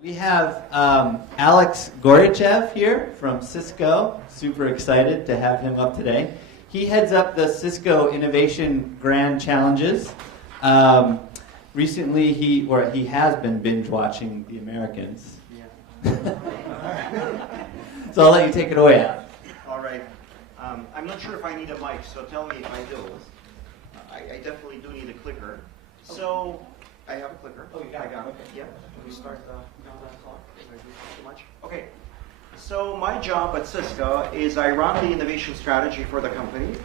We have Alex Goryachev here from Cisco. Super excited to have him up today. He heads up the Cisco Innovation Grand Challenges. Recently, he has been binge watching The Americans. Yeah. So I'll let you take it away, Alex. All right. I'm not sure if I need a mic, so tell me if I do. I definitely do need a clicker. So I have a clicker. Oh, you got it. Okay. Yeah. Can we start the countdown clock? Did I do too much? Okay. So my job at Cisco is I run the innovation strategy for the company,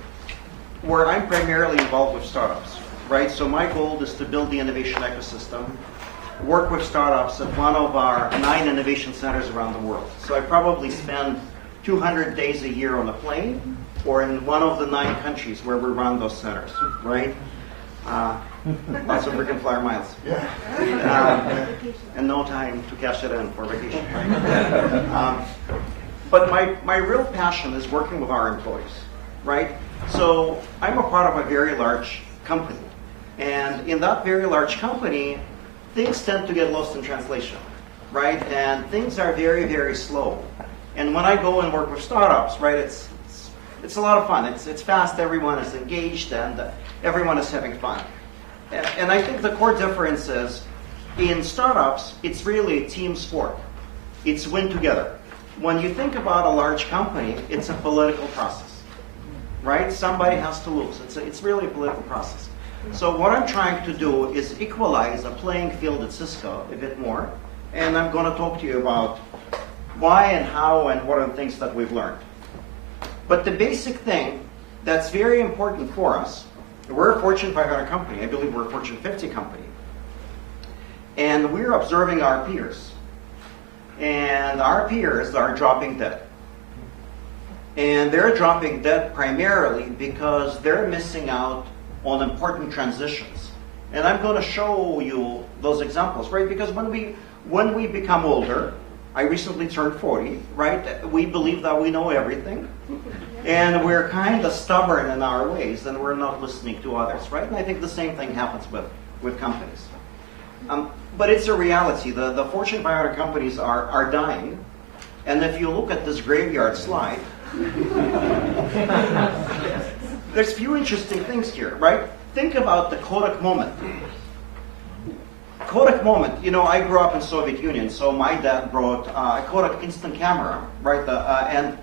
where I'm primarily involved with startups, right? So my goal is to build the innovation ecosystem, work with startups at one of our 9 innovation centers around the world. So I probably spend 200 days a year on a plane or in one of the 9 countries where we run those centers, right? Lots of freaking flyer miles. And no time to cash it in for vacation, right? But my real passion is working with our employees, right? So I'm a part of a very large company. And in that very large company, things tend to get lost in translation, right? And things are very, very slow. And when I go and work with startups, right, it's a lot of fun. It's fast, everyone is engaged, and everyone is having fun. And I think the core difference is, in startups, it's really a team sport. It's win together. When you think about a large company, it's a political process, right? Somebody has to lose. It's really a political process. So what I'm trying to do is equalize a playing field at Cisco a bit more, and I'm going to talk to you about why and how and what are the things that we've learned. But the basic thing that's very important for us, we're a Fortune 500 company. I believe we're a Fortune 50 company. And we're observing our peers. And our peers are dropping dead. And they're dropping dead primarily because they're missing out on important transitions. And I'm going to show you those examples, right? Because when we become older, I recently turned 40, right? We believe that we know everything. And we're kind of stubborn in our ways, and we're not listening to others, right? And I think the same thing happens with companies. But it's a reality. The Fortune 500 companies are dying. And if you look at this graveyard slide, there's a few interesting things here, right? Think about the Kodak moment. Kodak moment, you know, I grew up in Soviet Union, so my dad brought a Kodak instant camera, right? And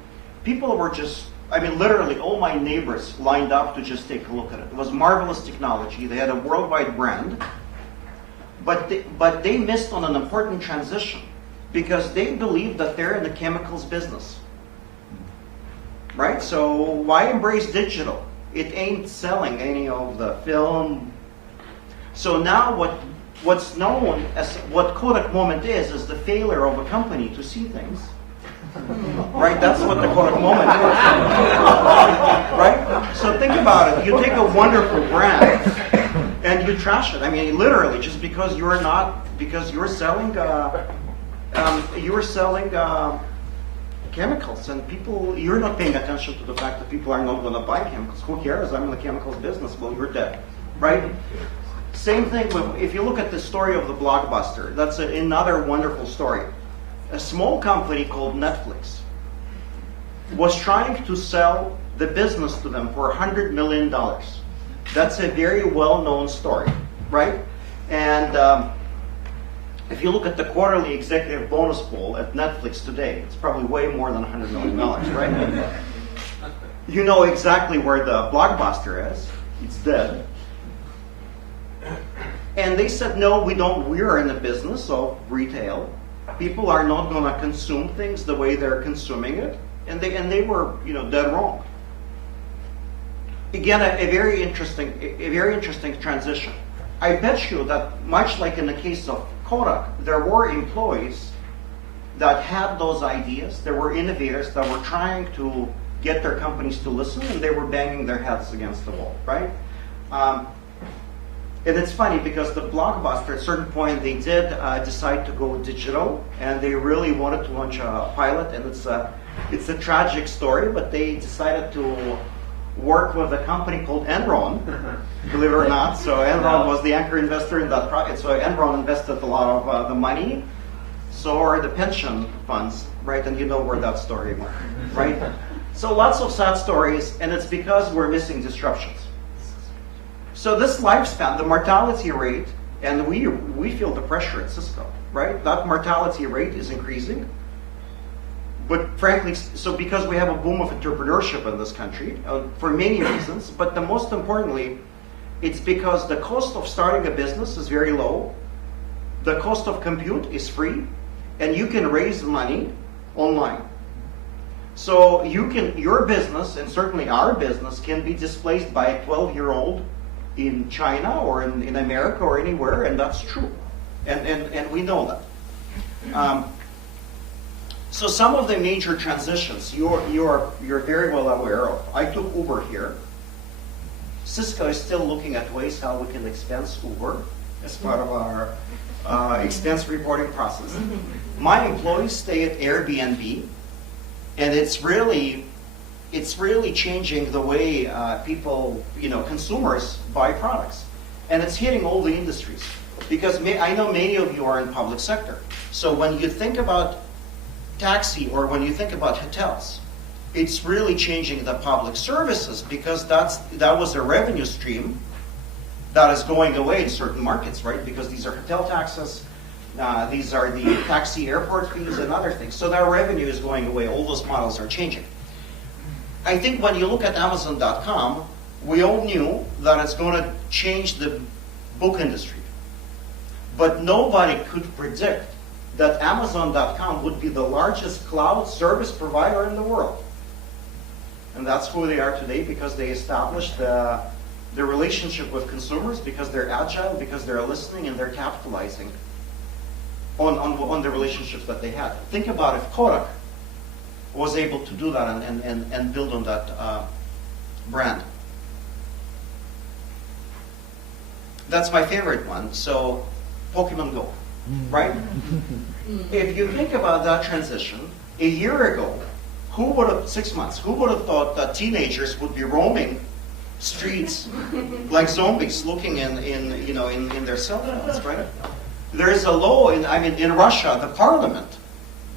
people were just, I mean, literally all my neighbors lined up to just take a look at it. It was marvelous technology. They had a worldwide brand, but they missed on an important transition because they believed that they're in the chemicals business, right? So why embrace digital? It ain't selling any of the film. So now what's known as what Kodak moment is the failure of a company to see things. Right? That's what the Kodak moment is. Right? So think about it. You take a wonderful brand and you trash it. I mean, literally, just because you're selling chemicals, and people, you're not paying attention to the fact that people are not going to buy chemicals. Who cares? I'm in the chemicals business. Well, you're dead. Right? Same thing if you look at the story of the Blockbuster. That's another wonderful story. A small company called Netflix was trying to sell the business to them for $100 million. That's a very well-known story, right? And if you look at the quarterly executive bonus pool at Netflix today, it's probably way more than $100 million, right? You know exactly where the Blockbuster is. It's dead. And they said, no, we're in the business of retail. People are not going to consume things the way they're consuming it. And they were, dead wrong. Again, a very interesting transition. I bet you that much like in the case of Kodak, there were employees that had those ideas. There were innovators that were trying to get their companies to listen, and they were banging their heads against the wall, right? And it's funny because the Blockbuster, at a certain point, they did decide to go digital, and they really wanted to launch a pilot, and it's a tragic story, but they decided to work with a company called Enron, believe it or not. So Enron was the anchor investor in that project. So Enron invested a lot of the money, So are the pension funds, right? And you know where that story went, right? So lots of sad stories, and it's because we're missing disruptions. So this lifespan, the mortality rate, and we feel the pressure at Cisco, right? That mortality rate is increasing. But frankly, so because we have a boom of entrepreneurship in this country, for many reasons, but the most importantly, it's because the cost of starting a business is very low, the cost of compute is free, and you can raise money online. So your business, and certainly our business, can be displaced by a 12-year-old in China or in America or anywhere, and that's true. And we know that. So some of the major transitions you're very well aware of. I took Uber here. Cisco is still looking at ways how we can expense Uber as part of our expense reporting process. My employees stay at Airbnb, and it's really changing the way people, consumers buy products, and it's hitting all the industries. Because I know many of you are in public sector, so when you think about taxi or when you think about hotels, it's really changing the public services because that was a revenue stream that is going away in certain markets, right? Because these are hotel taxes, these are the taxi airport fees and other things. So that revenue is going away. All those models are changing. I think when you look at Amazon.com, we all knew that it's going to change the book industry. But nobody could predict that Amazon.com would be the largest cloud service provider in the world. And that's who they are today because they established the relationship with consumers, because they're agile, because they're listening, and they're capitalizing on the relationships that they had. Think about if Kodak was able to do that and build on that brand. That's my favorite one. So Pokemon Go, right? If you think about that transition, a year ago, 6 months, who would have thought that teenagers would be roaming streets like zombies, looking in their cell phones, right? There is a law in Russia, the parliament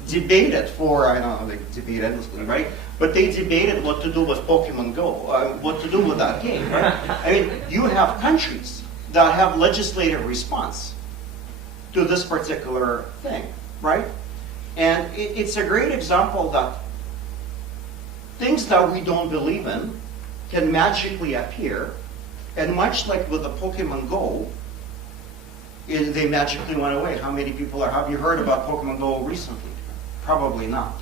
debated I don't know, they debate endlessly, right? But they debated what to do with Pokemon Go, what to do with that game, right? You have countries that have legislative response to this particular thing, right? And it's a great example that things that we don't believe in can magically appear, and much like with the Pokemon Go, they magically went away. How many people have you heard about Pokemon Go recently? Probably not.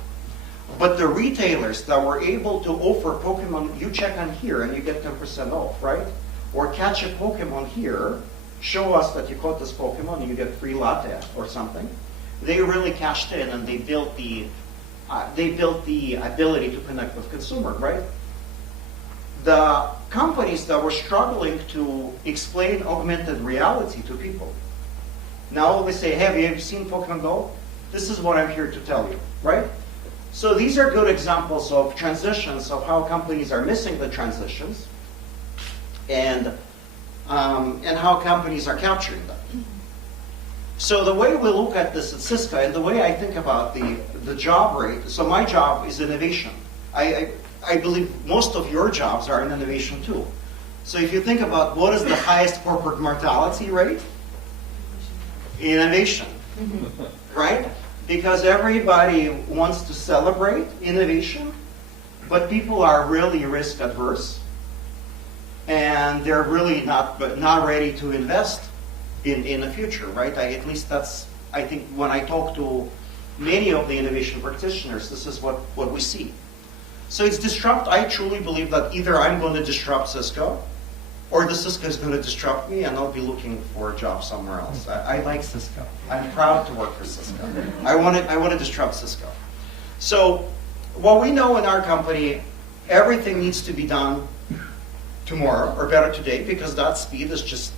But the retailers that were able to offer Pokemon, you check on here and you get 10% off, right? Or catch a Pokemon here, show us that you caught this Pokemon and you get free latte or something. They really cashed in and they built the ability to connect with consumer, right? The companies that were struggling to explain augmented reality to people, now they say, have you ever seen Pokemon Go? This is what I'm here to tell you, right? So these are good examples of transitions, of how companies are missing the transitions, and how companies are capturing them. So the way we look at this at Cisco, and the way I think about the job rate, so my job is innovation. I believe most of your jobs are in innovation too. So if you think about what is the highest corporate mortality rate? Innovation, right? Because everybody wants to celebrate innovation, but people are really risk adverse, and they're really not ready to invest in the future, right? At least that's, I think, when I talk to many of the innovation practitioners, this is what we see. So it's disrupt. I truly believe that either I'm going to disrupt Cisco, or the Cisco is going to disrupt me, and I'll be looking for a job somewhere else. I like Cisco. I'm proud to work for Cisco. I want to disrupt Cisco. So what we know in our company, everything needs to be done tomorrow, or better today, because that speed is just,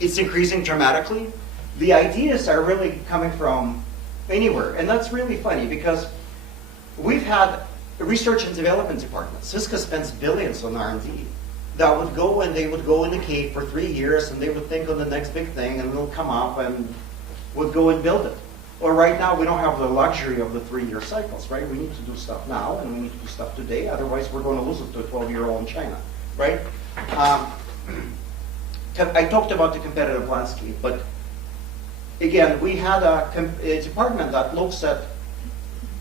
it's increasing dramatically. The ideas are really coming from anywhere, and that's really funny because we've had a research and development department. Cisco spends billions on R&D. That would go, and they would go in the cave for 3 years, and they would think on the next big thing, and it'll come up and would go and build it. Well, right now we don't have the luxury of the 3-year cycles, right? We need to do stuff now, and we need to do stuff today. Otherwise, we're going to lose it to a 12-year-old in China, right? I talked about the competitive landscape, but again, we had a department that looks at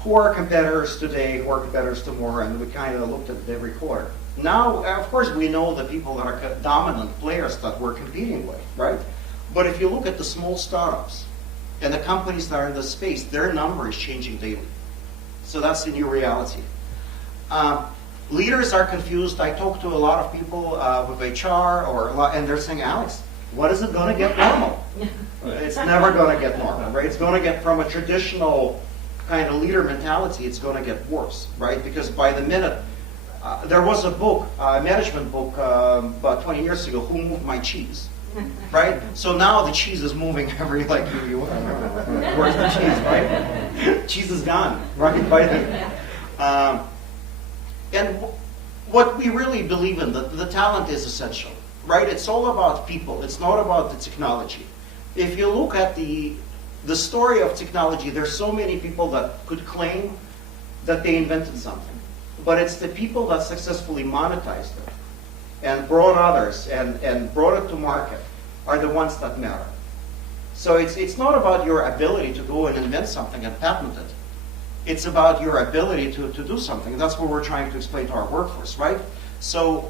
who are competitors today, who are competitors tomorrow, and we kind of looked at it every quarter. Now, of course, we know the people that are dominant players that we're competing with, right? But if you look at the small startups and the companies that are in this space, their number is changing daily. So that's the new reality. Leaders are confused. I talk to a lot of people with HR, and they're saying, Alex, what is it going to get normal? It's never going to get normal, right? It's going to get from a traditional kind of leader mentality, it's going to get worse, right? Because by the minute, there was a book, a management book about 20 years ago, Who Moved My Cheese? Right? So now the cheese is moving every, like, where's the cheese, right? Cheese is gone, right? And what we really believe in, the talent is essential, right? It's all about people. It's not about the technology. If you look at the story of technology, there's so many people that could claim that they invented something. But it's the people that successfully monetized it and brought others and brought it to market are the ones that matter. So it's not about your ability to go and invent something and patent it. It's about your ability to do something. And that's what we're trying to explain to our workforce, right? So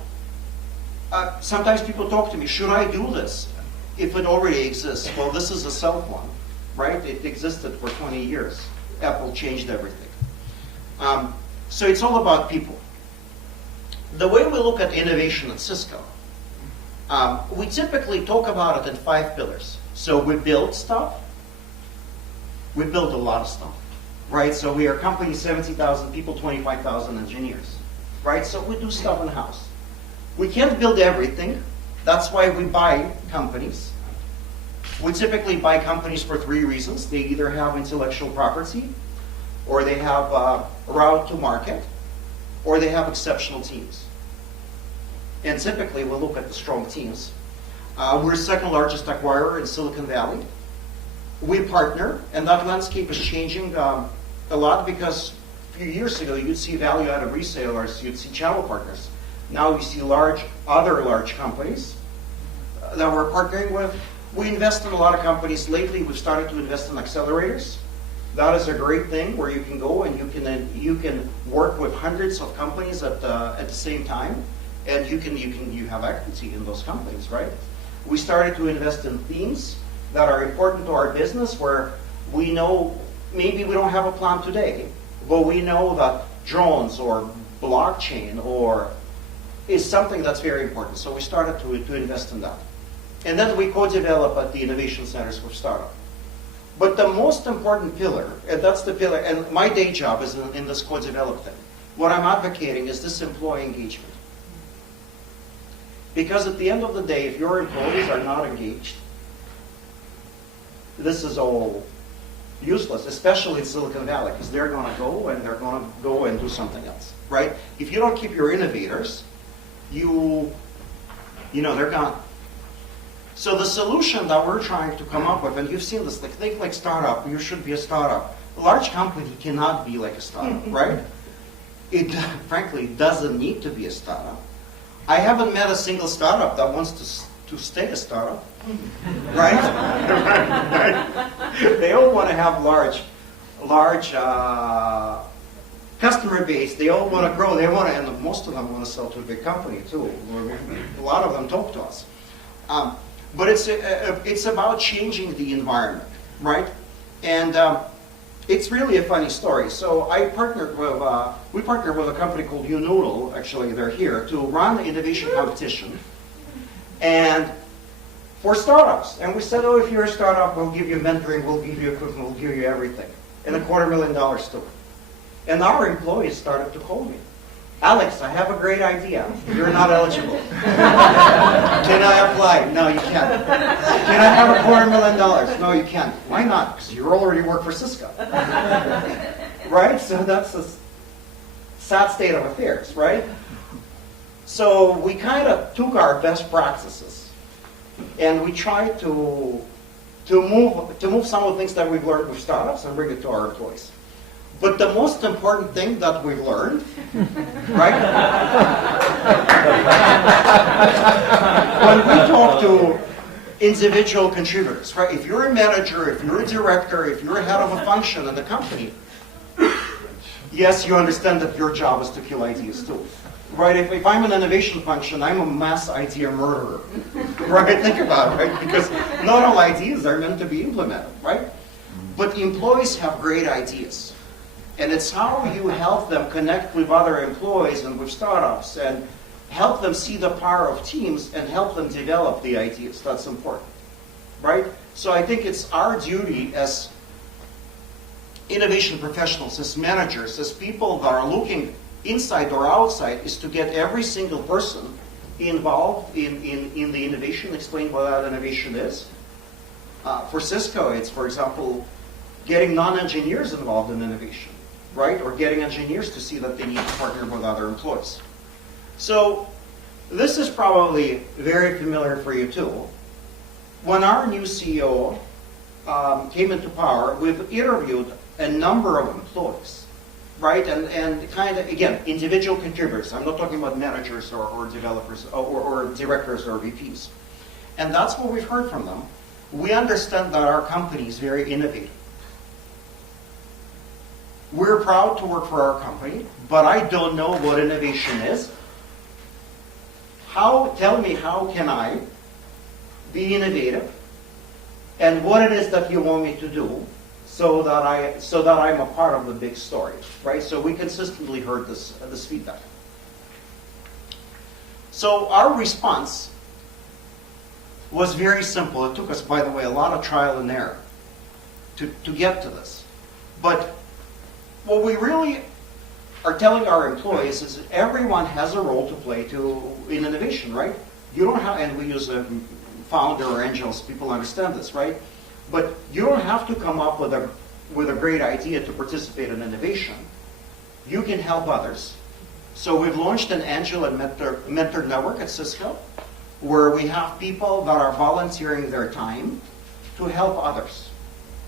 sometimes people talk to me, should I do this if it already exists? Well, this is a cell phone, right? It existed for 20 years. Apple changed everything. So it's all about people. The way we look at innovation at Cisco, we typically talk about it in 5 pillars. So we build stuff. We build a lot of stuff, right? So we are a company, 70,000 people, 25,000 engineers, right? So we do stuff in-house. We can't build everything. That's why we buy companies. We typically buy companies for 3 reasons. They either have intellectual property, or they have a route to market, or they have exceptional teams. And typically, we'll look at the strong teams. We're the second largest acquirer in Silicon Valley. We partner, and that landscape is changing a lot because a few years ago, you'd see value-added resellers, you'd see channel partners. Now we see other large companies that we're partnering with. We invest in a lot of companies. Lately, we've started to invest in accelerators. That is a great thing where you can go and you can work with hundreds of companies at the same time, and you have equity in those companies, right? We started to invest in themes that are important to our business, where we know maybe we don't have a plan today, but we know that drones or blockchain is something that's very important. So we started to invest in that, and then we co-develop at the innovation centers for startup. But the most important pillar, and that's the pillar, and my day job is in this co-develop thing. What I'm advocating is this employee engagement. Because at the end of the day, if your employees are not engaged, this is all useless, especially in Silicon Valley, because they're going to go and do something else, right? If you don't keep your innovators, they're gone. So the solution that we're trying to come up with, and you've seen this, think like startup, you should be a startup. A large company cannot be like a startup, right? It frankly doesn't need to be a startup. I haven't met a single startup that wants to stay a startup, right? They all want to have large customer base. They all want to grow. And most of them want to sell to a big company too. A lot of them talk to us. But it's about changing the environment, right? And it's really a funny story. So we partnered with a company called Unoodle, actually they're here, to run the innovation competition and for startups. And we said, if you're a startup, we'll give you mentoring, we'll give you equipment, we'll give you everything. And $250,000 to it. And our employees started to call me. Alex, I have a great idea. You're not eligible. Can I apply? No, you can't. Can I have $250,000? No, you can't. Why not? Because you already work for Cisco. Right? So that's a sad state of affairs, right? So we kind of took our best practices and we tried to to move some of the things that we've learned with startups and bring it to our employees. But the most important thing that we've learned, right? When we talk to individual contributors, right? If you're a manager, if you're a director, if you're a head of a function in the company, yes, you understand that your job is to kill ideas too. Right? If I'm an innovation function, I'm a mass idea murderer. Right? Think about it, right? Because not all ideas are meant to be implemented, right? But the employees have great ideas. And it's how you help them connect with other employees and with startups and help them see the power of teams and help them develop the ideas. That's important, right? So I think it's our duty as innovation professionals, as managers, as people that are looking inside or outside, is to get every single person involved in the innovation, explain what that innovation is. For Cisco, it's, for example, getting non-engineers involved in innovation, right? Or getting engineers to see that they need to partner with other employees. So this is probably very familiar for you too. When our new CEO came into power, we've interviewed a number of employees, right? And kind of, again, individual contributors. I'm not talking about managers or developers or directors or VPs. And that's what we've heard from them. We understand that our company is very innovative. We're proud to work for our company, but I don't know what innovation is. Tell me, how can I be innovative? And what it is that you want me to do so that I'm a part of the big story, right? So we consistently heard this feedback. So our response was very simple. It took us, by the way, a lot of trial and error to get to this. But what we really are telling our employees is that everyone has a role to play in innovation, right? You don't have, and we use a founder or angels, people understand this, right? But you don't have to come up with a great idea to participate in innovation. You can help others. So we've launched an angel and mentor network at Cisco, where we have people that are volunteering their time to help others.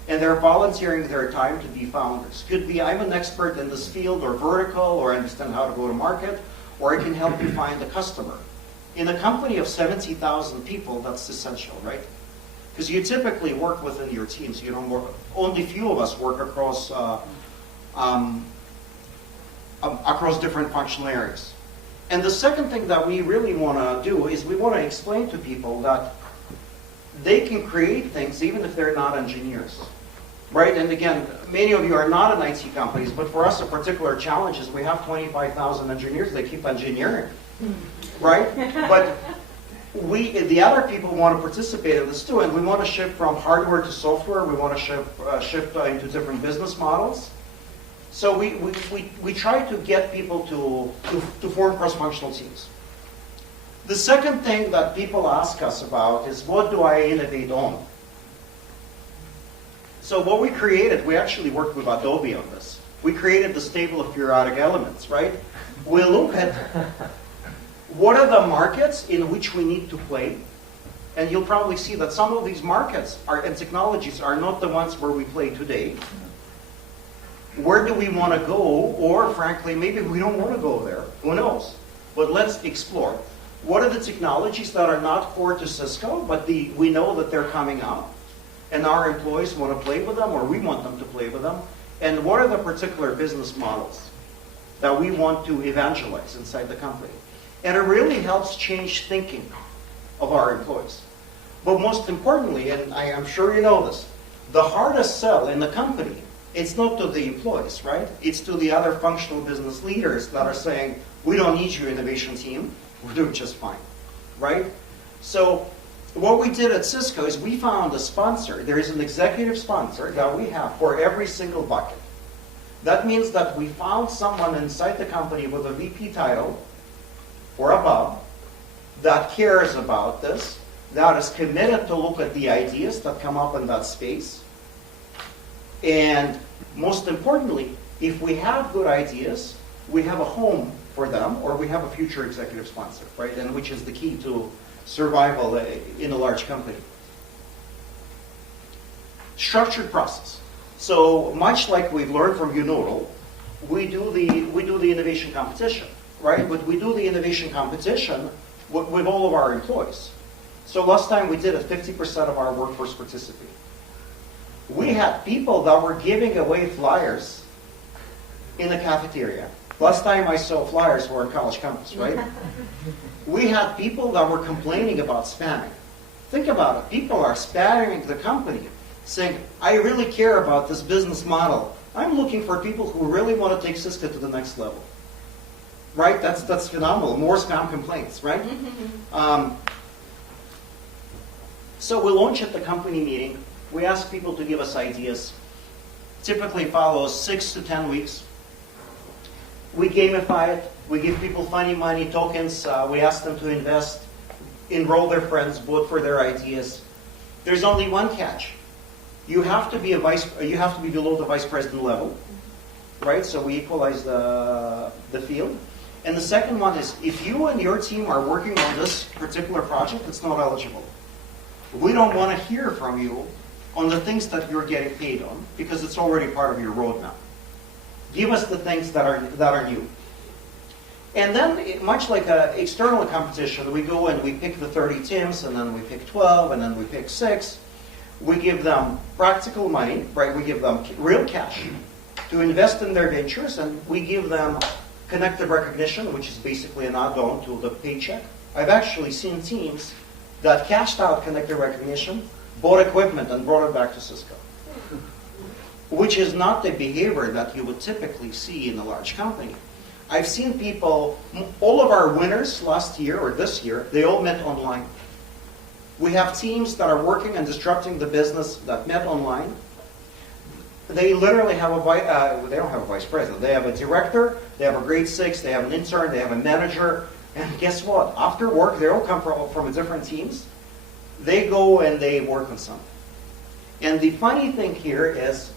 And they're volunteering their time to be founders. Could be, I'm an expert in this field or vertical, or I understand how to go to market, or I can help you find a customer. In a company of 70,000 people, that's essential, right? Because you typically work within your teams. You don't work, only few of us work across different functional areas. And the second thing that we really want to do is we want to explain to people that they can create things even if they're not engineers. Right? And again, many of you are not in IT companies, but for us a particular challenge is we have 25,000 engineers. They keep engineering. Right? But the other people want to participate in this too, and we want to shift from hardware to software. We want to shift into different business models. So we try to get people to form cross-functional teams. The second thing that people ask us about is, what do I innovate on? So what we created, we actually worked with Adobe on this. We created this table of periodic elements, right? We look at what are the markets in which we need to play, and you'll probably see that some of these markets and technologies are not the ones where we play today. Where do we want to go? Or frankly, maybe we don't want to go there. Who knows? But let's explore. What are the technologies that are not core to Cisco, but we know that they're coming out, and our employees want to play with them, or we want them to play with them? And what are the particular business models that we want to evangelize inside the company? And it really helps change thinking of our employees. But most importantly, and I am sure you know this, the hardest sell in the company, it's not to the employees, right? It's to the other functional business leaders that are saying, we don't need your innovation team. We're doing just fine, right? So what we did at Cisco is we found a sponsor. There is an executive sponsor that we have for every single bucket. That means that we found someone inside the company with a VP title or above that cares about this, that is committed to look at the ideas that come up in that space. And most importantly, if we have good ideas, we have a home for them, or we have a future executive sponsor, right? And which is the key to survival in a large company. structured process. So much like we've learned from Unodal, we do the innovation competition, right? But we do the innovation competition with all of our employees. So last time we did it, 50% of our workforce participated. We had people that were giving away flyers in the cafeteria. Last time I saw flyers were on college campus, right? We had people that were complaining about spamming. Think about it. People are spamming the company, saying, I really care about this business model. I'm looking for people who really want to take Cisco to the next level. Right? That's phenomenal. More spam complaints, right? So we launch at the company meeting. We ask people to give us ideas. Typically follows 6 to 10 weeks. We gamify it. We give people funny money tokens. We ask them to invest, enroll their friends, vote for their ideas. There's only one catch. You have to be below the vice president level, right? So we equalize the field. And the second one is, if you and your team are working on this particular project, it's not eligible. We don't want to hear from you on the things that you're getting paid on, because it's already part of your roadmap. Give us the things that are new. And then, much like an external competition, we go and we pick the 30 teams, and then we pick 12, and then we pick 6. We give them practical money, right? We give them real cash to invest in their ventures, and we give them connected recognition, which is basically an add-on to the paycheck. I've actually seen teams that cashed out connected recognition, bought equipment, and brought it back to Cisco, which is not the behavior that you would typically see in a large company. I've seen people, all of our winners last year or this year, they all met online. We have teams that are working and disrupting the business that met online. They literally have they don't have a vice president. They have a director, they have a grade 6, they have an intern, they have a manager. And guess what? After work, they all come from different teams. They go and they work on something. And the funny thing here is,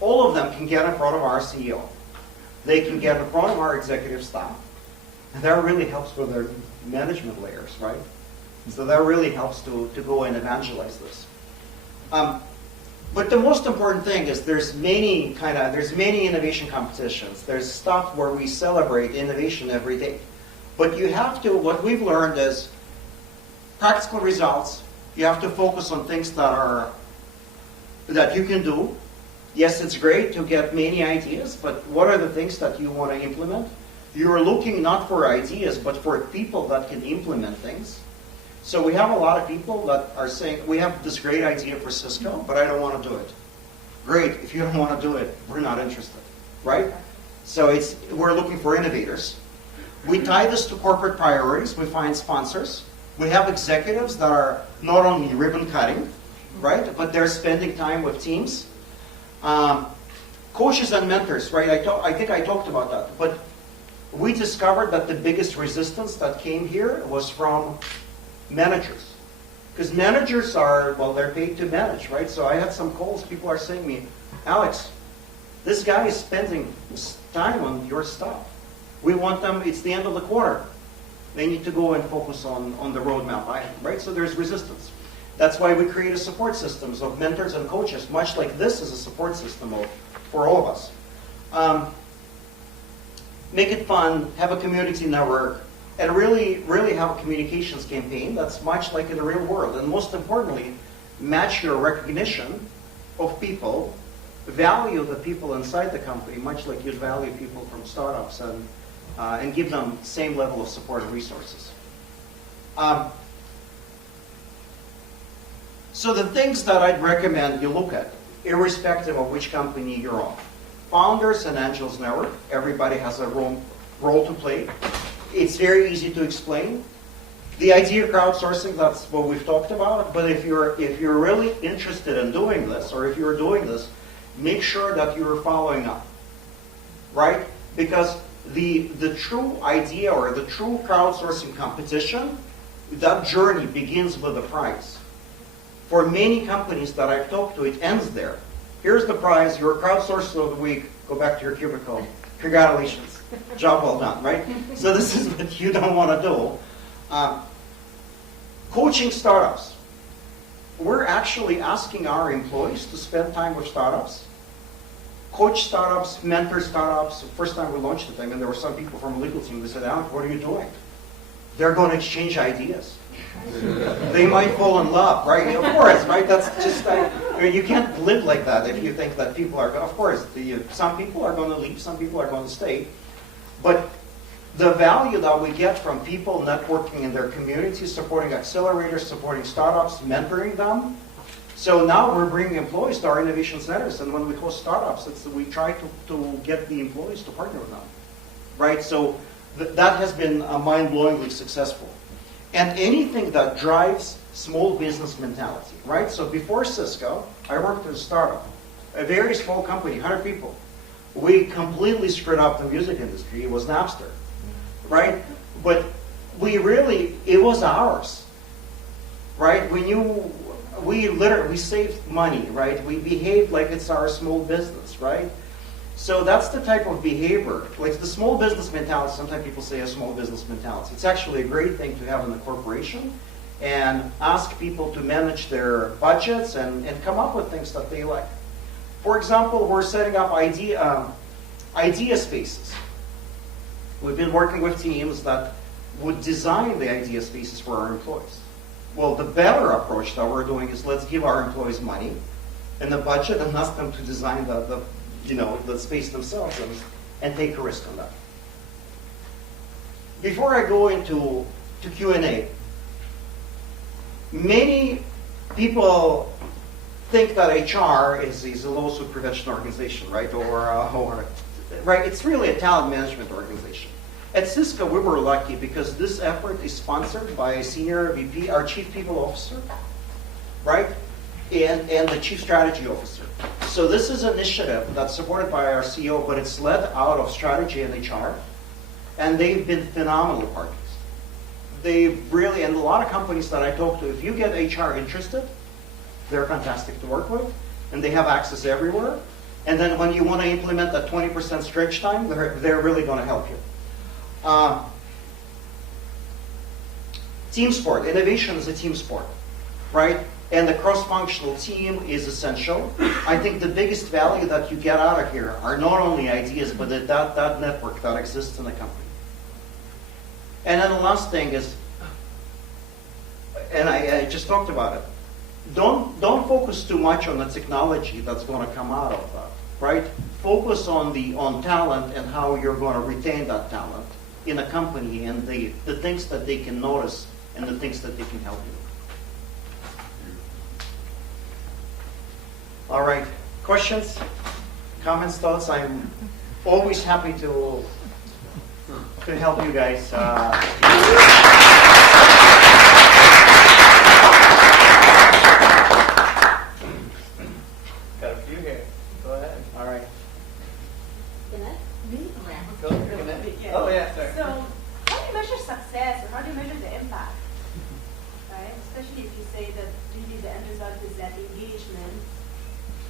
all of them can get in front of our CEO. They can get in front of our executive staff. And that really helps with their management layers, right? So that really helps to go and evangelize this. But the most important thing is there's many innovation competitions. There's stuff where we celebrate innovation every day. But you have to, what we've learned is practical results. You have to focus on things that you can do. Yes, it's great to get many ideas, but what are the things that you want to implement? You're looking not for ideas, but for people that can implement things. So we have a lot of people that are saying, we have this great idea for Cisco, but I don't want to do it. Great, if you don't want to do it, we're not interested, right? So we're looking for innovators. We tie this to corporate priorities. We find sponsors. We have executives that are not only ribbon cutting, right, but they're spending time with teams. Coaches and mentors, right? I think I talked about that. But we discovered that the biggest resistance that came here was from managers. Because managers they're paid to manage, right? So I had some calls, people are saying to me, Alex, this guy is spending time on your stuff. We want them, it's the end of the quarter. They need to go and focus on the roadmap item, right? So there's resistance. That's why we created support systems of mentors and coaches, much like this is a support system for all of us. Make it fun, have a community network, and really, really have a communications campaign that's much like in the real world. And most importantly, match your recognition of people, value the people inside the company, much like you'd value people from startups, and give them the same level of support and resources. So the things that I'd recommend you look at, irrespective of which company you're on. Founders and Angels Network, everybody has a role to play. It's very easy to explain. The idea of crowdsourcing, that's what we've talked about. But if you're really interested in doing this, or if you're doing this, make sure that you're following up, right? Because the true idea or the true crowdsourcing competition, that journey begins with a prize. For many companies that I've talked to, it ends there. Here's the prize, you're a crowdsourcer of the week, go back to your cubicle. Congratulations, job well done, right? So this is what you don't want to do. Coaching startups. we're actually asking our employees to spend time with startups, coach startups, mentor startups. The first time we launched the thing, and there were some people from the legal team that said, Alec, what are you doing? They're going to exchange ideas. They might fall in love, right? Of course, right? That's just, I mean, you can't live like that if you think that people are, of course, some people are going to leave, some people are going to stay. But the value that we get from people networking in their communities, supporting accelerators, supporting startups, mentoring them. So now we're bringing employees to our innovation centers, and when we host startups, we try to get the employees to partner with them, right? So that has been mind-blowingly successful. And anything that drives small business mentality, right? So before Cisco, I worked at a startup, a very small company, 100 people. We completely screwed up the music industry. It was Napster, right? But it was ours, right? We saved money, right? We behaved like it's our small business, right? So that's the type of behavior, like the small business mentality. Sometimes people say a small business mentality. It's actually a great thing to have in a corporation, and ask people to manage their budgets and come up with things that they like. For example, we're setting up idea spaces. We've been working with teams that would design the idea spaces for our employees. Well, the better approach that we're doing is let's give our employees money and the budget and ask them to design the space themselves and take a risk on that. Before I go into Q&A, many people think that HR is a lawsuit prevention organization, right? Or right? It's really a talent management organization. At Cisco, we were lucky because this effort is sponsored by a senior VP, our chief people officer, right? And the chief strategy officer. So this is an initiative that's supported by our CEO, but it's led out of strategy and HR. And they've been phenomenal partners. They've really, and a lot of companies that I talk to, if you get HR interested, they're fantastic to work with, and they have access everywhere. And then when you want to implement that 20% stretch time, they're really going to help you. Team sport. Innovation is a team sport, right? And the cross-functional team is essential. I think the biggest value that you get out of here are not only ideas, but that network that exists in the company. And then the last thing is, and I just talked about it, don't focus too much on the technology that's going to come out of that, right? Focus on talent and how you're going to retain that talent in a company, and the things that they can notice and the things that they can help you. All right, questions, comments, thoughts? I'm always happy to help you guys. Got a few here. Go ahead. All right. Go. Oh yeah, sorry. So, how do you measure success, or how do you measure the impact? Right? Especially if you say that really the end result is that engagement.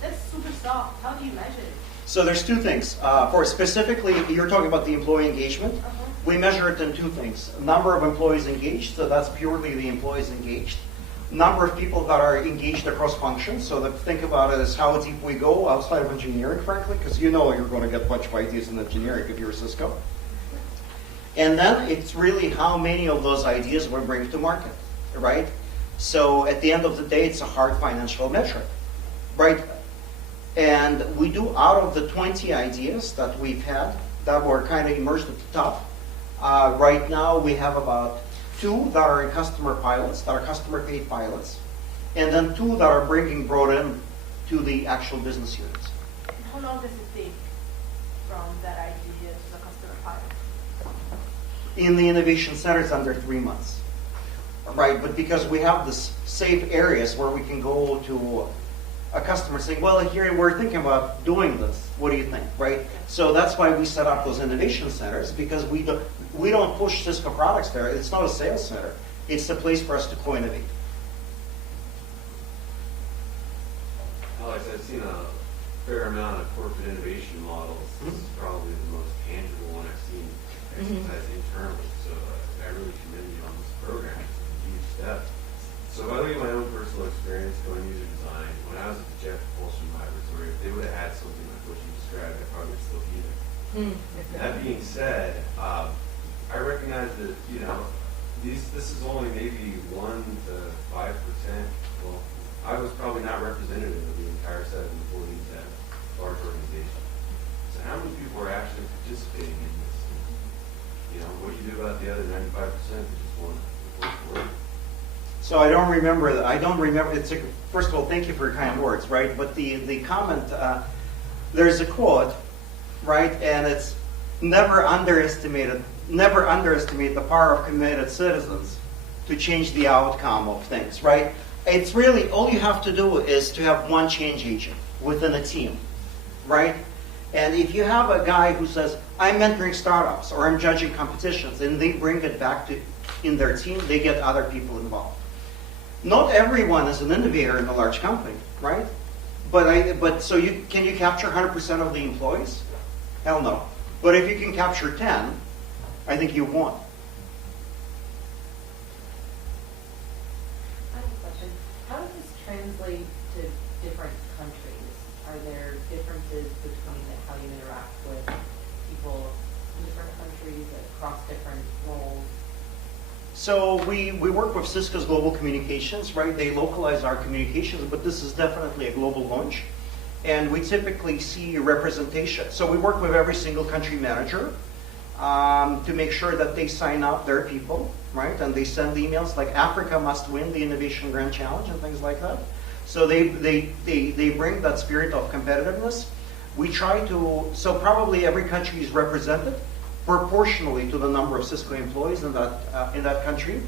That's super soft. How do you measure it? So there's two things. For specifically, you're talking about the employee engagement. We measure it in two things. Number of employees engaged, so that's purely the employees engaged. Number of people that are engaged across functions, so think about it as how deep we go outside of engineering, frankly, because you know you're going to get a bunch of ideas in engineering if you're Cisco. And then it's really how many of those ideas we bring to market, right? So at the end of the day, it's a hard financial metric, right? And we do, out of the 20 ideas that we've had that were kind of emerged at the top, right now we have about 2 that are in customer pilots, that are customer paid pilots, and then 2 that are brought in to the actual business units. How long does it take from that idea to the customer pilot? In the innovation centers, under 3 months, right? But because we have this safe areas where we can go to a customer saying, well, here we're thinking about doing this. What do you think, right? So that's why we set up those innovation centers, because we don't push Cisco products there. It's not a sales center. It's a place for us to co-innovate. Alex, I've seen a fair amount of corporate innovation models. This is probably the most tangible one I've seen exercised internally. So I really commend you on this program. It's a huge step. So if I look at my own personal experience going user design, when I was at the Jet Propulsion Laboratory, if they would have had something like what you described, I probably would still be there. That being said, I recognize that, this is only maybe 1 to 5%. Well, I was probably not representative of the entire set of employees at a large organization. So how many people are actually participating in this? What do you do about the other 95% that just want to work? So I don't remember. First of all, thank you for your kind words, right? But the comment, there's a quote, right? And it's never underestimate the power of committed citizens to change the outcome of things, right? It's really, all you have to do is to have one change agent within a team, right? And if you have a guy who says, I'm mentoring startups or I'm judging competitions, and they bring it back in their team, they get other people involved. Not everyone is an innovator in a large company, right? Can you capture 100% of the employees? Hell no. But if you can capture 10, I think you've won. I have a question. How does this translate to different countries? Are there differences between how you interact with people in different countries across different roles? So we work with Cisco's global communications, right? They localize our communications, but this is definitely a global launch. And we typically see representation. So we work with every single country manager to make sure that they sign up their people, right? And they send emails like Africa must win the Innovation Grand Challenge and things like that. So they bring that spirit of competitiveness. We try to, so probably every country is represented proportionally to the number of Cisco employees in that country.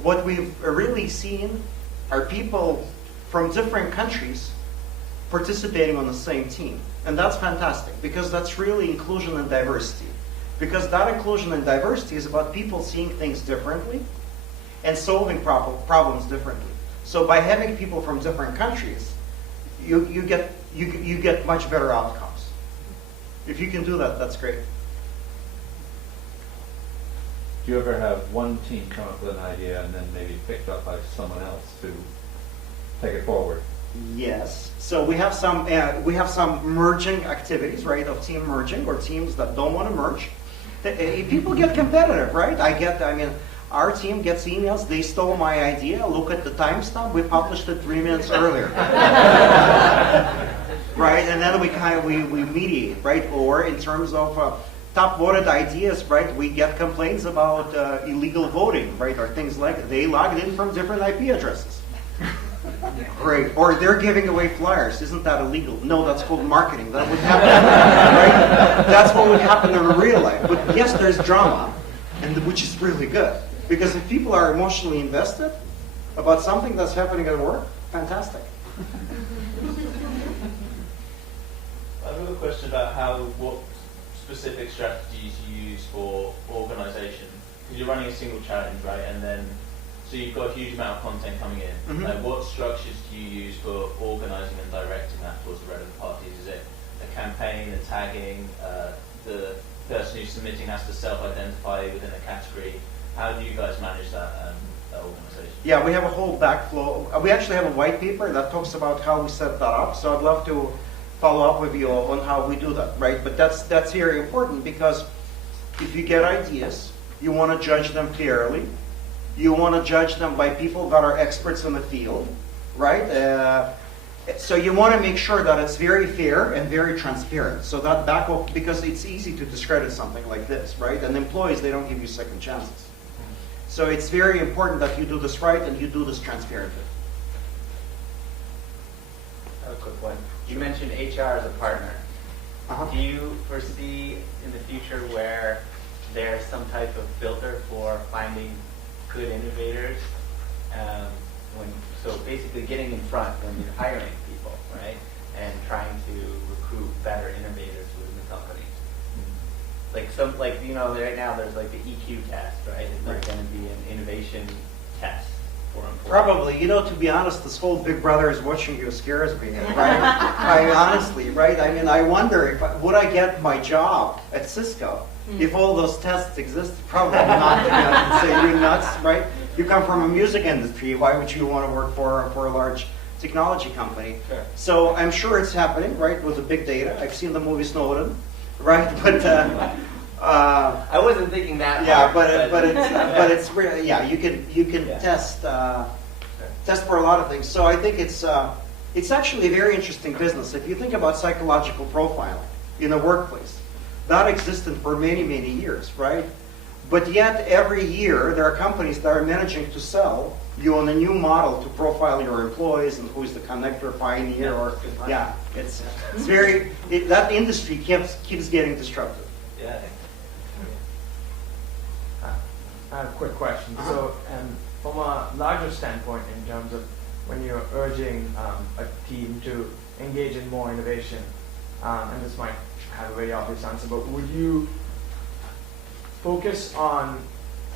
What we've really seen are people from different countries participating on the same team. And that's fantastic, because that's really inclusion and diversity. Because that inclusion and diversity is about people seeing things differently and solving problems differently. So by having people from different countries, you get much better outcomes. If you can do that, that's great. Do you ever have one team come up with an idea and then maybe picked up by someone else to take it forward? Yes. So we have some merging activities, right? Of team merging or teams that don't want to merge. People get competitive, right? Our team gets emails. They stole my idea. Look at the timestamp. We published it 3 minutes earlier, right? And then we mediate, right? Or in terms of top voted ideas, right? We get complaints about illegal voting, right? Or things like they logged in from different IP addresses. Great. Or they're giving away flyers. Isn't that illegal? No, that's called marketing. That would happen, right? That's what would happen in real life. But yes, there's drama, which is really good. Because if people are emotionally invested about something that's happening at work, fantastic. I've got a question about what specific strategies you use for organization. Because you're running a single challenge, right? And then, so you've got a huge amount of content coming in. Mm-hmm. What structures do you use for organizing and directing that towards the relevant parties? Is it a campaign, a tagging, the person who's submitting has to self-identify within a category? How do you guys manage that organization? Yeah, we have a whole backflow. We actually have a white paper that talks about how we set that up. So I'd love to follow up with you on how we do that, right? But that's very important, because if you get ideas, you want to judge them fairly. You want to judge them by people that are experts in the field, right? So you want to make sure that it's very fair and very transparent. So that backup, because it's easy to discredit something like this, right? And employees, they don't give you second chances. So it's very important that you do this right and you do this transparently. A quick one. You mentioned HR as a partner. Do you foresee in the future where there's some type of filter for finding good innovators? So basically getting in front when you're hiring people, right? And trying to recruit better innovators within the company. Right now there's like the EQ test, right? Is there going to be an innovation test for employees? Probably. To be honest, this whole Big Brother is watching you scares me, right? Honestly, right? I wonder would I get my job at Cisco if all those tests existed? Probably not. Say you're nuts, right? You come from a music industry. Why would you want to work for a large technology company? Sure. So I'm sure it's happening, right, with the big data. I've seen the movie Snowden, right? But I wasn't thinking that. yeah, hard, but it's really, yeah. You can Yeah. test for a lot of things. So I think it's actually a very interesting business. If you think about psychological profiling in a workplace, that existed for many, many years, right? But yet every year there are companies that are managing to sell you on a new model to profile your employees and who's the connector, pioneer, or yeah, it's very that industry keeps getting disrupted. Yeah. I have a quick question. So, from a larger standpoint, in terms of when you're urging a team to engage in more innovation, and this might have a very obvious answer, but would you focus on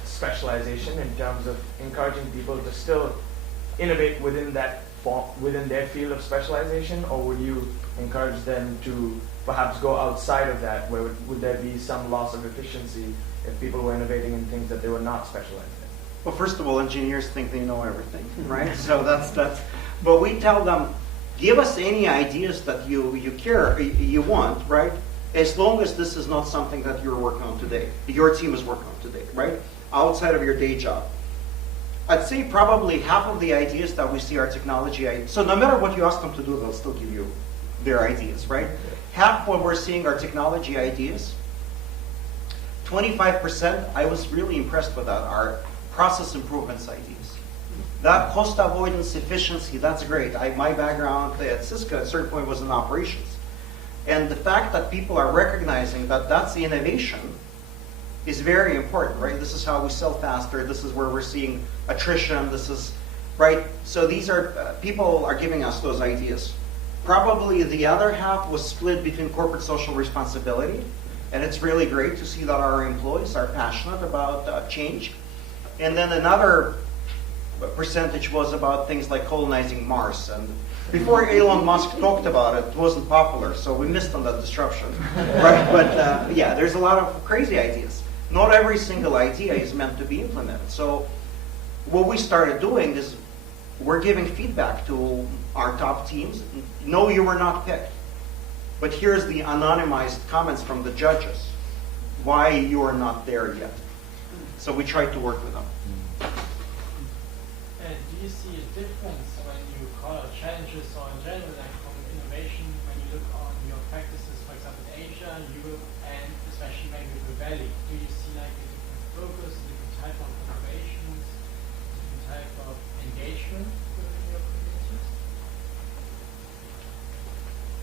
specialization in terms of encouraging people to still innovate within their field of specialization, or would you encourage them to perhaps go outside of that, where would there be some loss of efficiency if people were innovating in things that they were not specialized in? Well, first of all, engineers think they know everything, right? So that's. But we tell them, give us any ideas that you want, right? As long as this is not something that you're working on today, your team is working on today, right? Outside of your day job. I'd say probably half of the ideas that we see are technology ideas. So no matter what you ask them to do, they'll still give you their ideas, right? Half what we're seeing are technology ideas. 25%, I was really impressed with that, are process improvements ideas. That cost avoidance, efficiency, that's great. My background at Cisco at a certain point was in operations. And the fact that people are recognizing that that's the innovation is very important, right? This is how we sell faster. This is where we're seeing attrition. This is, right? So these are, people are giving us those ideas. Probably the other half was split between corporate social responsibility. And it's really great to see that our employees are passionate about change. And then another percentage was about things like colonizing Mars. And before Elon Musk talked about it, it wasn't popular, so we missed on that disruption. Right? But yeah, there's a lot of crazy ideas. Not every single idea is meant to be implemented. So what we started doing is we're giving feedback to our top teams. No, you were not picked. But here's the anonymized comments from the judges, why you are not there yet. So we tried to work with them. And do you see a difference when you call out challenges or in general like from innovation when you look on your practices, for example, in Asia, Europe, and especially maybe the Valley? Do you see like a different focus, a different type of innovations, a different type of engagement within your communities?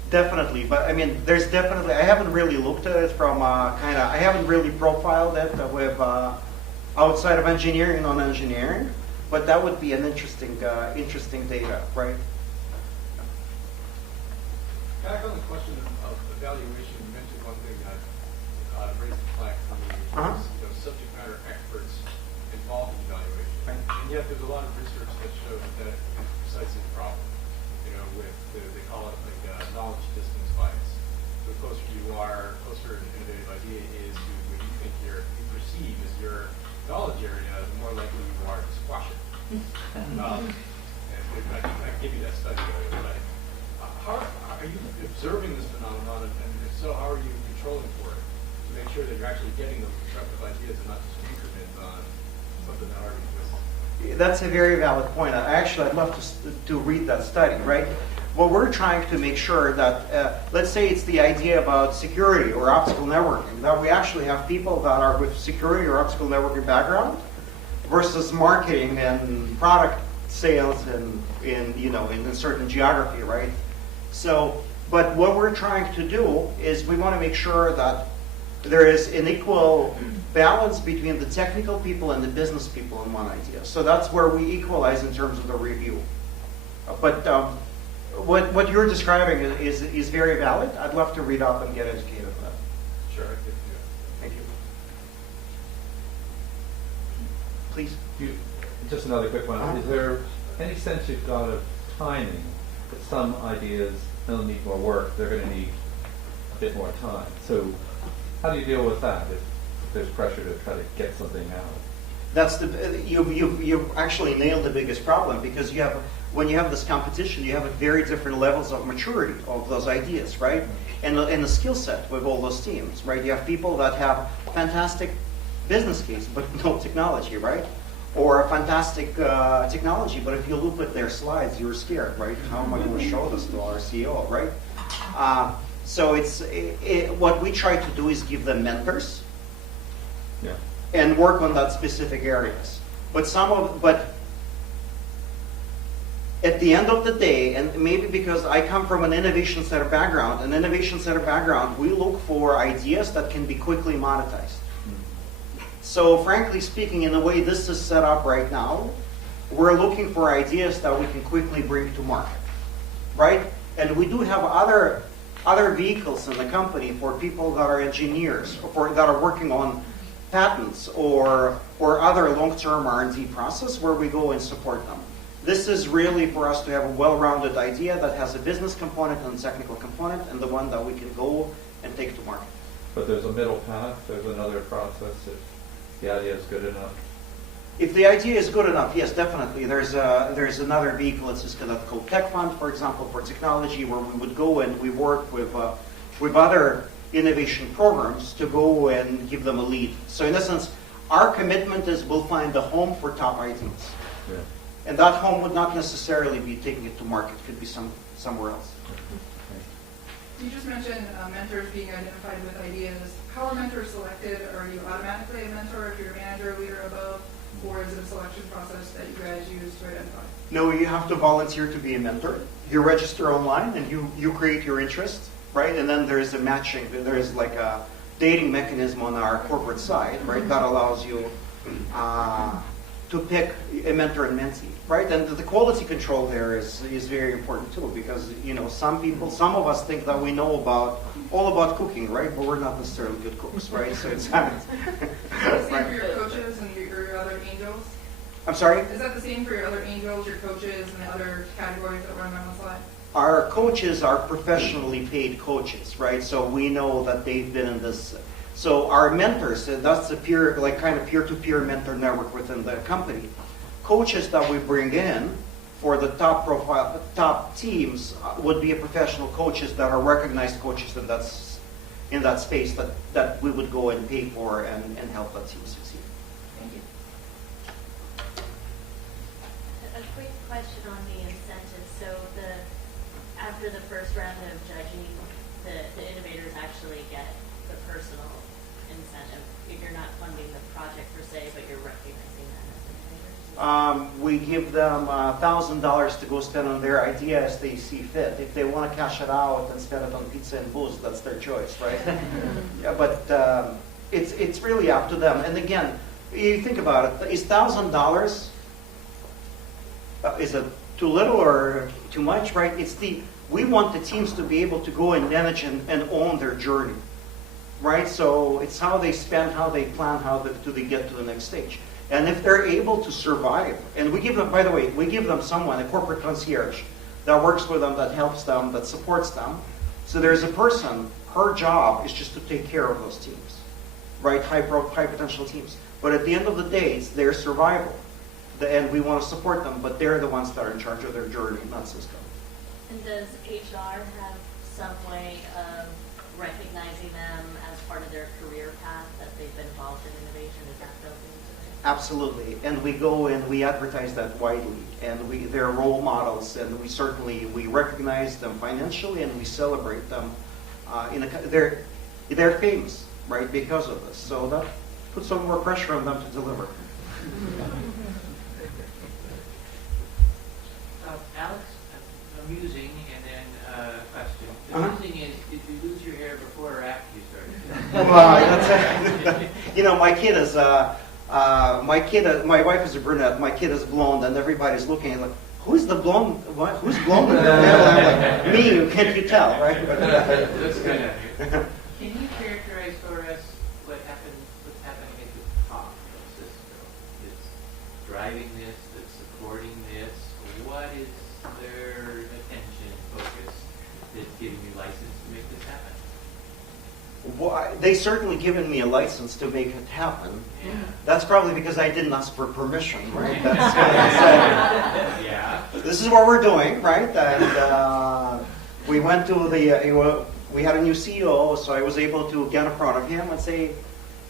Definitely, but I mean, there's definitely, I haven't really looked at it from I haven't really profiled it with outside of engineering on engineering, but that would be an interesting data, right? Back on the question of evaluation, you mentioned one thing that raised the flag for me, was subject matter experts involved in evaluation. Right. And yet there's a lot of research that shows that precisely the problem. They call it like knowledge distance bias. The closer you are, closer an innovative idea is to what you think you perceive as your knowledge area, the more likely you are to squash it. And I give you that study right? How are you observing this phenomenon, and if so, how are you controlling for it to make sure that you're actually getting those disruptive ideas and not just increment on something that already exists? That's a very valid point. I'd love to read that study, right? Well, we're trying to make sure that, let's say it's the idea about security or optical networking, that we actually have people that are with security or optical networking background versus marketing and product sales in a certain geography, right? So, but what we're trying to do is we want to make sure that there is an equal balance between the technical people and the business people in one idea. So that's where we equalize in terms of the review. But what you're describing is very valid. I'd love to read up and get educated on that. Sure, I could do that. Thank you. Please. Just another quick one. Is there any sense you've got of timing that some ideas don't need more work, they're going to need a bit more time? So how do you deal with that if there's pressure to try to get something out? That's you've actually nailed the biggest problem, because when you have this competition, you have very different levels of maturity of those ideas, right? And the skill set with all those teams, right? You have people that have fantastic business case but no technology, right? Or a fantastic technology, but if you look at their slides, you're scared, right? How am I going to show this to our CEO, right? So what we try to do is give them mentors, Yeah. and work on that specific areas. But at the end of the day, and maybe because I come from an innovation center background, we look for ideas that can be quickly monetized. So frankly speaking, in the way this is set up right now, we're looking for ideas that we can quickly bring to market, right? And we do have other vehicles in the company for people that are engineers, that are working on patents or other long-term R&D process where we go and support them. This is really for us to have a well-rounded idea that has a business component and a technical component, and the one that we can go and take to market. But there's a middle path, there's another process if the idea is good enough. If the idea is good enough, yes, definitely. There's another vehicle at Cisco that's called Tech Fund, for example, for technology, where we would go and we work with other innovation programs to go and give them a lead. So in essence, our commitment is we'll find a home for top ideas. Yeah. And that home would not necessarily be taking it to market. It could be somewhere else. You just mentioned mentors being identified with ideas. How are mentors selected? Are you automatically a mentor if you're a manager, leader above? Or is it a selection process that you guys use to identify? No, you have to volunteer to be a mentor. You register online and you create your interest, right? And then there's a matching. There's like a dating mechanism on our corporate side, right? That allows you to pick a mentor and mentee, right? And the quality control there is very important too, because some of us think that we know all about cooking, right? But we're not necessarily good cooks, right? So it's Is that the same for your coaches and your other angels? I'm sorry? Is that the same for your other angels, your coaches, and the other categories that were on the slide? Our coaches are professionally paid coaches, right? So we know that they've been in this. So our mentors, and that's a peer-to-peer mentor network within the company. Coaches that we bring in for the top teams would be professional coaches that are recognized coaches in that space that we would go and pay for and help that team succeed. Thank you. A quick question on the incentives. So after the first round of judging, the innovators actually get the personal incentive. You're not funding the project per se, but you're recognizing that as innovators. We give them $1,000 to go spend on their idea as they see fit. If they want to cash it out and spend it on pizza and booze, that's their choice, right? Yeah, but it's really up to them. And again, you think about it, is $1,000, is it too little or too much, right? We want the teams to be able to go and manage and own their journey, right? So it's how they spend, how they plan, do they get to the next stage. And if they're able to survive, and we give them, by the way, someone, a corporate concierge, that works with them, that helps them, that supports them. So there's a person, her job is just to take care of those teams, right? High potential teams. But at the end of the day, it's their survival. And we want to support them, but they're the ones that are in charge of their journey, not Cisco. And does HR have some way of recognizing them as part of their career path that they've been involved in innovation? Is that built into it? Absolutely, and we go and we advertise that widely, and they're role models, and we recognize them financially, and we celebrate them. They're famous, right, because of this. So that puts some more pressure on them to deliver. Alex, amusing, and then question. The amusing is, did you lose your hair before or after you started? Well, my wife is a brunette, my kid is blonde, and everybody's looking at like, who's the blonde? Who's blonde? I'm like, me, can't you tell, right? Looks kind of. Can you characterize for us what's happening at the top of Cisco? That's driving this, that's supporting this. What is their attention focus that's giving you license to make this happen? they certainly given me a license to make it happen. Yeah. That's probably because I didn't ask for permission, right? Yeah. This is what we're doing, right? And we went to we had a new CEO, so I was able to get in front of him and say,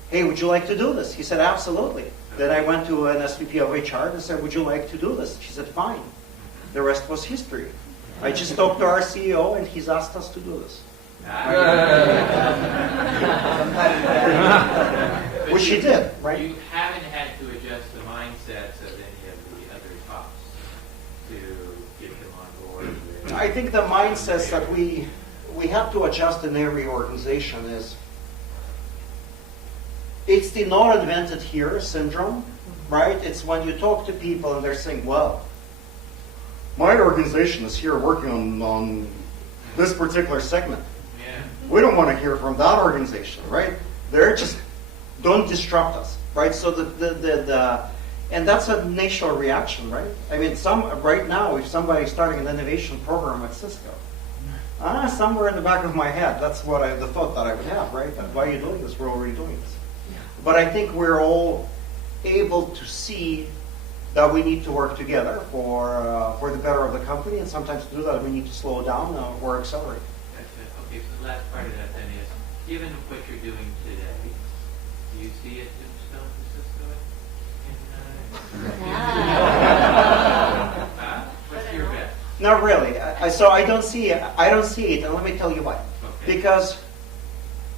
hey, would you like to do this? He said, absolutely. Then I went to an SVP of HR and said, would you like to do this? She said, fine. The rest was history. I just talked to our CEO and he's asked us to do this. Which he did, right? You haven't had to adjust the mindsets of any of the other tops to get them on board with. I think the mindsets that we have to adjust in every organization is, it's the not invented here syndrome, right? It's when you talk to people and they're saying, well, my organization is here working on this particular segment. Yeah. We don't want to hear from that organization, right? They're just, don't disrupt us, right? So and that's a natural reaction, right? I mean, right now, if somebody's starting an innovation program at Cisco, somewhere in the back of my head, that's the thought that I would have, right? Why are you doing this? We're already doing this. Yeah. But I think we're all able to see that we need to work together for the better of the company, and sometimes to do that, we need to slow down or accelerate. That's it. Okay, so the last part of that then is, given what you're doing today, do you see a tombstone for Cisco? What's your bet? Not really. So I don't see it, and let me tell you why. Okay. Because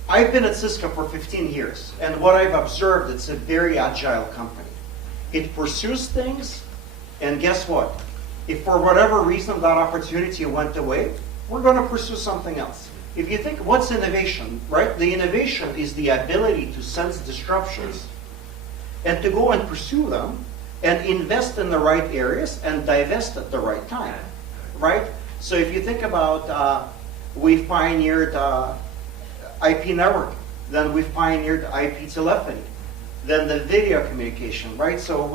I've been at Cisco for 15 years, and what I've observed, it's a very agile company. It pursues things, and guess what? If for whatever reason that opportunity went away, we're going to pursue something else. If you think, what's innovation, right? The innovation is the ability to sense disruptions and to go and pursue them and invest in the right areas and divest at the right time, right? So if you think about, we've pioneered IP networking, then we've pioneered IP telephony, then the video communication, right? So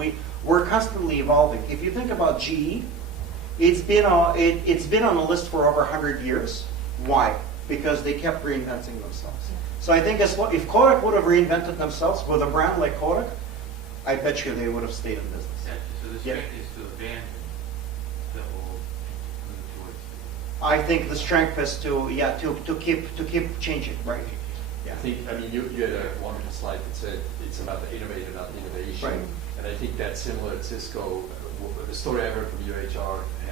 we're constantly evolving. If you think about GE, it's been on a list for over 100 years. Why? Because they kept reinventing themselves. So I think if Kodak would have reinvented themselves with a brand like Kodak, I bet you they would have stayed in business. So the strength is to abandon the old, move towards the... I think the strength is to keep changing, right? I think, you had a wonderful slide that said it's about the innovator, not the innovation. Right. And I think that's similar at Cisco. The story I heard from your head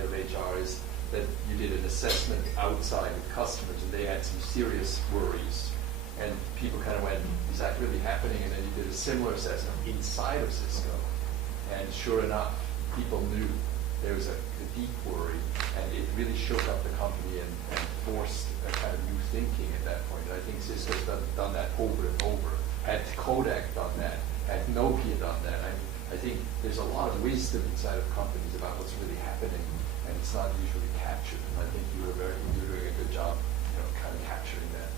of HR, is that you did an assessment outside with customers and they had some serious worries. And people kind of went, is that really happening? And then you did a similar assessment inside of Cisco. And sure enough, people knew there was a deep worry, and it really shook up the company and forced a kind of new thinking at that point. And I think Cisco's done that over and over. Had Kodak done that, had Nokia done that, I think there's a lot of wisdom inside of companies about what's really happening, and it's not usually captured. And I think you're doing a good job, kind of capturing that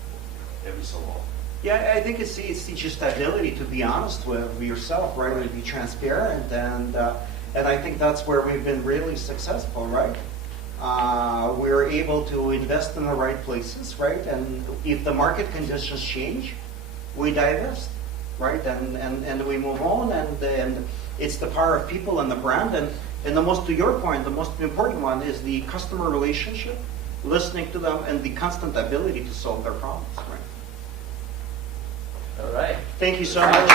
every so often. Yeah, I think it's the just ability to be honest with yourself, right, and be transparent, and I think that's where we've been really successful, right? We're able to invest in the right places, right? And if the market conditions change, we divest, right? And we move on, and it's the power of people and the brand, and to your point, the most important one is the customer relationship, listening to them, and the constant ability to solve their problems, right? All right. Thank you so much.